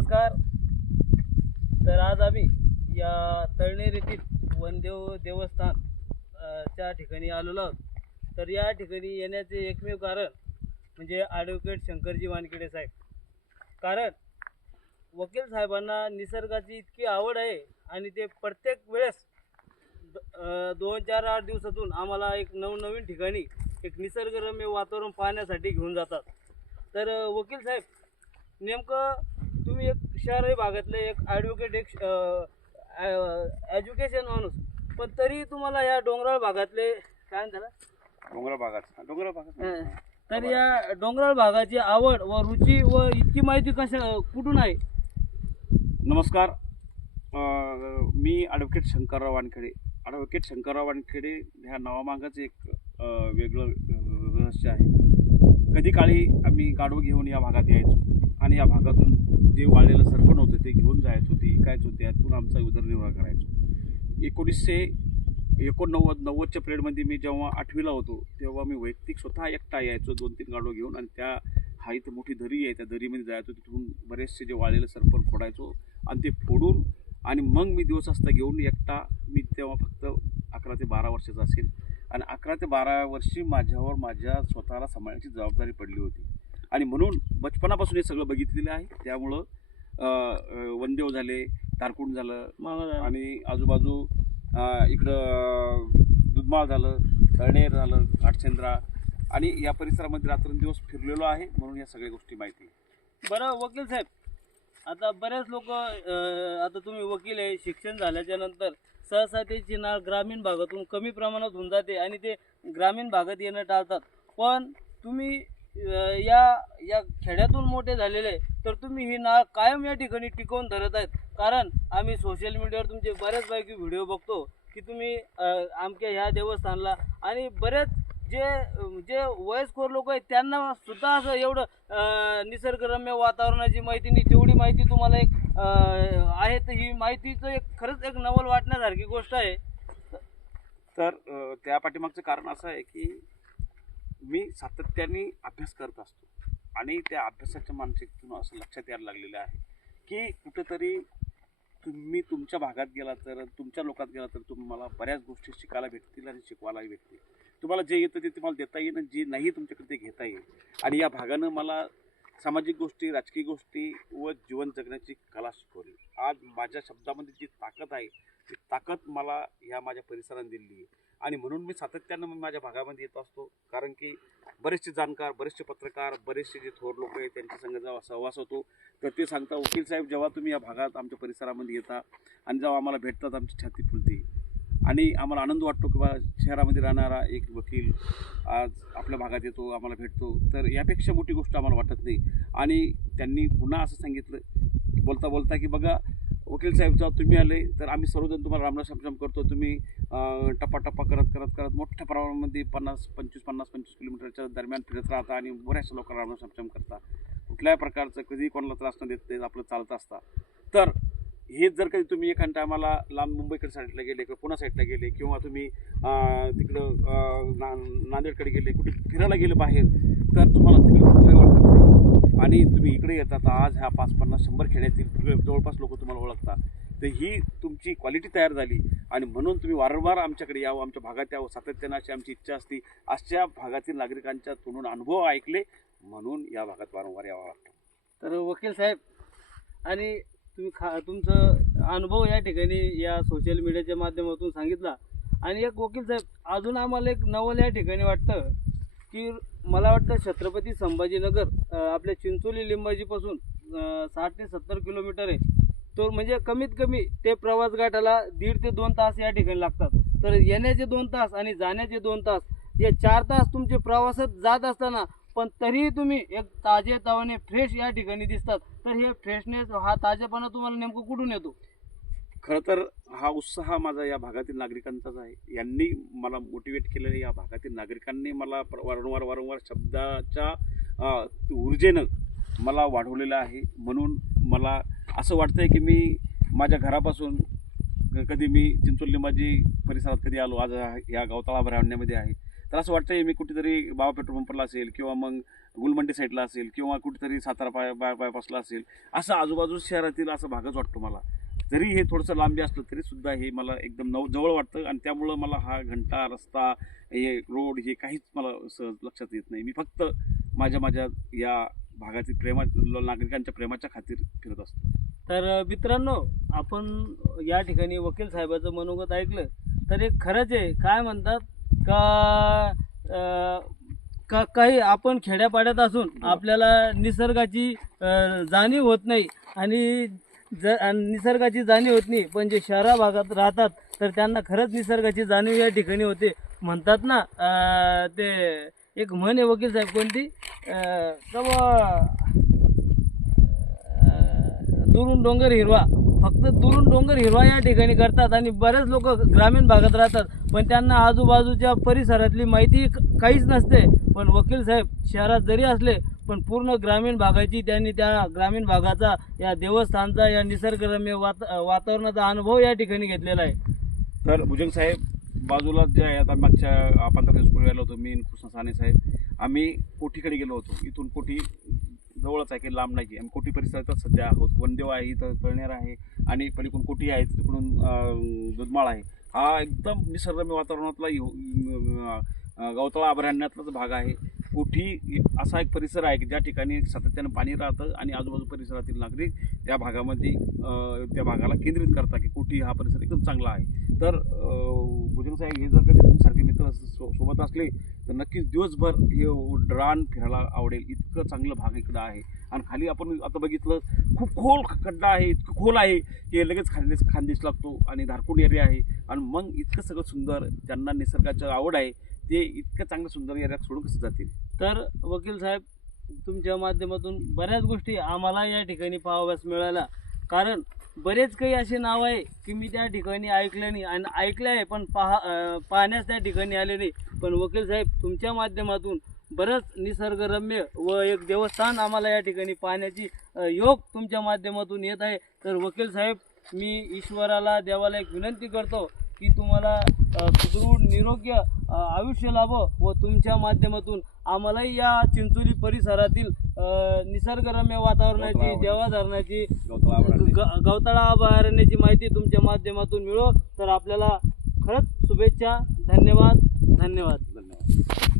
नमस्कार. तर आज आम्ही या तळणेर येथील वनदेव देवस्थान च्या ठिकाणी आलेलो आहोत. तर या ठिकाणी येण्याचे एकमेव कारण म्हणजे ॲडव्होकेट शंकरजी वानखेडे साहेब. कारण वकील साहेबांना निसर्गाची इतकी आवड आहे आणि ते प्रत्येक वेळेस द- दोन चार आठ दिवसातून आम्हाला एक नवनवीन ठिकाणी एक निसर्गरम्य वातावरण पाहण्यासाठी घेऊन जातात. तर वकील साहेब नेमकं तुम्ही एक शहरी भागातले एक ॲडव्होकेट एक एज्युकेशन माणूस. पण तरी तुम्हाला या डोंगराळ भागातले काय म्हणतात डोंगराळ भागात. डोंगराळ भागात. तर या डोंगराळ भागाची आवड व रुची व इतकी माहिती कशा कुठून आहे? नमस्कार. मी ॲडव्होकेट शंकरराव वानखेडे. ॲडव्होकेट शंकरराव वानखेडे ह्या नावामागंच एक वेगळं रहस्य आहे. कधी काळी आम्ही गाडवं घेऊन या भागात यायचो आणि या भागातून जे वाळलेलं सरपण होतं ते घेऊन जायचं होते ऐकायचं होते यातून आमचा उदरनिर्वाह करायचो. एकोणीसशे एकोणनव्वद नव्वदच्या पिरियडमध्ये मी जेव्हा आठवीला होतो तेव्हा मी वैयक्तिक स्वतः एकटा यायचो दोन तीन गाडो घेऊन आणि त्या हा इथं मोठी दरी आहे त्या दरीमध्ये जायचो तिथून बरेचसे जे वाळलेलं सरपण फोडायचो आणि ते फोडून आणि मग मी दिवस असता घेऊन एकटा मी तेव्हा फक्त अकरा ते बारा वर्षाचा असेल. आणि अकरा ते बारा वर्षी माझ्यावर माझ्या स्वतःला सांभाळण्याची जबाबदारी पडली होती. आणि म्हणून बचपनापासून हे सगळं बघितलेलं आहे. त्यामुळं वनदेव झाले तारकुंड झालं आणि आजूबाजू इकडं दुधमाळ झालं तळनेर झालं घाटसेंद्रा आणि या परिसरामध्ये रात्रंदिवस फिरलेलो आहे म्हणून या सगळ्या गोष्टी माहिती आहे. बरं वकील साहेब आता बरेच लोक आता तुम्ही वकील आहे शिक्षण झाल्याच्यानंतर सहसा त्याची नाळ ग्रामीण भागातून कमी प्रमाणात होऊन जाते आणि ते ग्रामीण भागात येणं टाळतात. पण तुम्ही या या खेड्यातून मोठे झालेले तर तुम्ही ही नाळ कायम या ठिकाणी टिकवून धरत आहेत. कारण आम्ही सोशल मीडियावर तुमचे बऱ्याचपैकी व्हिडिओ बघतो की तुम्ही आमच्या ह्या देवस्थानला आणि बरेच जे जे वयस्कर लोक आहेत त्यांना सुद्धा असं एवढं निसर्गरम्य वातावरणाची माहिती नाही. तेवढी माहिती तुम्हाला एक आहे. तर ही माहितीचं एक खरंच एक नवल वाटण्यासारखी गोष्ट आहे. तर त्या पाठीमागचं कारण असं आहे की मी सातत्याने अभ्यास करत असतो. आणि त्या अभ्यासाच्या मानसिकतेतून असं लक्षात यायला लागलेलं आहे की कुठेतरी तुम्ही तुमच्या भागात गेला तर तुमच्या लोकात गेला तर तुम्हाला बऱ्याच गोष्टी शिकायला भेटतील आणि शिकवायलाही भेटतील. तुम्हाला जे येतं ते तुम्हाला देता येईल आणि जे नाही तुमच्याकडे ते घेता येईल. आणि या भागानं मला सामाजिक गोष्टी राजकीय गोष्टी व जीवन जगण्याची कला शिकवली. आज माझ्या शब्दामध्ये जी ताकद आहे ताकद मला ह्या माझ्या परिसराने दिली आहे. आणि म्हणून मी सातत्यानं मी माझ्या भागामध्ये येत असतो. कारण की बरेचसे जाणकार बरेचसे पत्रकार बरेचसे जे थोर लोक आहेत त्यांच्या संग जेव्हा सहवास होतो तर ते सांगता वकील साहेब जेव्हा तुम्ही या भागात आमच्या परिसरामध्ये येता आणि जेव्हा आम्हाला भेटतात आमची छाती फुलते आणि आम्हाला आनंद वाटतो की बा शहरामध्ये राहणारा एक वकील आज आपल्या भागात येतो आम्हाला भेटतो तर यापेक्षा मोठी गोष्ट आम्हाला वाटत नाही. आणि त्यांनी पुन्हा असं सांगितलं बोलता बोलता की बघा वकील साहेब जेव्हा तुम्ही आले तर आम्ही सर्वजण तुम्हाला रामराम शमशम करतो. तुम्ही टप्पाटप्पा करत करत करत मोठ्या प्रमाणामध्ये पन्नास पंचवीस पन्नास पंचवीस किलोमीटरच्या दरम्यान फिरत राहता आणि बऱ्याचशा लोकांना रामराम शमशम करता. कुठल्याही प्रकारचं कधीही कोणाला त्रास न देत आपलं चालत असता. तर हे जर कधी तुम्ही एखाद्या टायमाला लांब मुंबईकडे साईडला गेले किंवा पुणा साईडला गेले किंवा तुम्ही तिकडं ना नांदेडकडे गेले कुठे फिरायला गेले बाहेर तर तुम्हाला तिकडे आणि तुम्ही इकडे येतात आज ह्या पाच पन्नास शंभर खेड्यातील जवळपास लोक तुम्हाला ओळखतात तर ही तुमची क्वालिटी तयार झाली. आणि म्हणून तुम्ही वारंवार आमच्याकडे यावं आमच्या भागात यावं सातत्यानं अशी आमची इच्छा असते. आजच्या भागातील नागरिकांच्या तोंडून अनुभव ऐकले म्हणून या भागात वारंवार यावं वाटतं. तर वकील साहेब आणि तुम्ही खा तुमचं अनुभव या ठिकाणी या सोशल मीडियाच्या माध्यमातून सांगितला. आणि एक वकील साहेब अजून आम्हाला एक नवल या ठिकाणी वाटतं की मला वाटतं छत्रपती संभाजीनगर आपल्या चिंचोली लिंबाजीपासून साठ ते सत्तर किलोमीटर आहे. तो म्हणजे कमीत कमी ते प्रवास गाठाला दीड ते दोन तास या ठिकाणी लागतात. तर येण्याचे दोन तास आणि जाण्याचे दोन तास हे चार तास तुमचे प्रवासात जात असताना पण तरीही तुम्ही एक ताजे तवाने फ्रेश या ठिकाणी दिसतात. तर हे फ्रेशनेस हा ताजेपणा तुम्हाला नेमकं कुठून येतो? खरं तर हा उत्साह माझा या भागातील नागरिकांचाच आहे. यांनी मला मोटिवेट केलेलं या भागातील नागरिकांनी मला प्र- वारंवार वारंवार शब्दाच्या ऊर्जेनं मला वाढवलेलं आहे. म्हणून मला असं वाटतंय की मी माझ्या घरापासून क- कधी मी चिंचोली माझी परिसरात कधी आलो आज या गवताळा भरावण्यामध्ये आहे. तर असं वाटतंय मी कुठेतरी बाबा पेट्रोल पंपला असेल किंवा मग गुलमंडी साईडला असेल किंवा कुठेतरी सातारा पाय बाय बायपासला असेल असं आजूबाजू शहरातील असं भागच वाटतो मला. जरी हे थोडंसं लांबी असलं तरी सुद्धा हे मला एकदम नव जवळ वाटतं. आणि त्यामुळं मला हा घंटा रस्ता हे रोड हे काहीच मला सहज लक्षात येत नाही. मी फक्त माझ्या माझ्या या भागातील प्रेमा नागरिकांच्या प्रेमाच्या खातीर फिरत असतो. तर मित्रांनो आपण या ठिकाणी वकील साहेबाचं मनोगत ऐकलं. तर एक खरंच आहे काय म्हणतात का का काही आपण खेड्यापाड्यात असून आपल्याला निसर्गाची जाणीव होत नाही. आणि जर आणि निसर्गाची जाणीव होत नाही पण जे शहरा भागात राहतात तर त्यांना खरंच निसर्गाची जाणीव या ठिकाणी होते. म्हणतात ना ते एक म्हण आहे वकील साहेब कोणती? दुरून डोंगर हिरवा. फक्त दुरून डोंगर हिरवा या ठिकाणी करतात आणि बरेच लोक ग्रामीण भागात राहतात. पण त्यांना आजूबाजूच्या परिसरातली माहिती काहीच नसते. पण वकील साहेब शहरात जरी असले पण पूर्ण ग्रामीण भागाची त्यांनी त्या ग्रामीण भागाचा या देवस्थानचा या निसर्गरम्य वात वातावरणाचा अनुभव या ठिकाणी घेतलेला आहे. तर भुजंग साहेब बाजूला जे आहे आता मागच्या आपण दिवस आलो होतो मी कृष्ण साने साहेब. आम्ही कोठीकडे गेलो होतो? इथून कोठी जवळच आहे की लांब नाही आम्ही कोठी परिसरातच सध्या आहोत. वनदेव आहे इथं पळणेर आहे आणि पलीकडून कोठी आहे तिकडून दुधमाळ आहे. हा एकदम निसर्गरम्य वातावरणातला गवताळा अभयारण्यातलाच भाग आहे. कोठी असा एक परिसर आहे की ज्या ठिकाणी सातत्यानं पाणी राहतं आणि आजूबाजू परिसरातील नागरिक त्या भागामध्ये त्या भागाला केंद्रित करतात की कोठी हा परिसर एकदम चांगला आहे. तर भुजंग साहेब हे जर कधी तुम्ही सारखे मित्र सो- सोबत असले तर नक्कीच दिवसभर हे ड्रान फिरायला आवडेल. इतकं चांगलं भाग इकडं आहे. आणि खाली आपण आता बघितलं खूप खोल खड्डा आहे इतकं खोल आहे की लगेच खाली खानदेश लागतो आणि धारकुंड एरिया आहे. आणि मग इतकं सगळं सुंदर ज्यांना निसर्गाची आवड आहे ते इतकं चांगलं सुंदर एरियात सोडून कसं जातील? तर वकील साहेब तुमच्या माध्यमातून बऱ्याच गोष्टी आम्हाला या ठिकाणी पाहाव्यास मिळाल्या. कारण बरेच काही असे नाव आहे की मी त्या ठिकाणी ऐकलं नाही आणि ऐकले आहे पण पाहा पाहण्यास त्या ठिकाणी आले नाही. पण वकील साहेब तुमच्या माध्यमातून बरंच निसर्गरम्य व एक देवस्थान आम्हाला या ठिकाणी पाहण्याची योग तुमच्या माध्यमातून येत आहे. तर वकील साहेब मी ईश्वराला देवाला एक विनंती करतो की तुम्हाला सुदृढ निरोग्य आयुष्य लाभो व तुमच्या माध्यमातून आम्हालाही या चिंचोली परिसरातील निसर्गरम्य वातावरणाची देवाधरणाची गवताळा अभयारण्याची माहिती तुमच्या माध्यमातून मिळो. तर आपल्याला खरंच शुभेच्छा. धन्यवाद. धन्यवाद. धन्यवाद.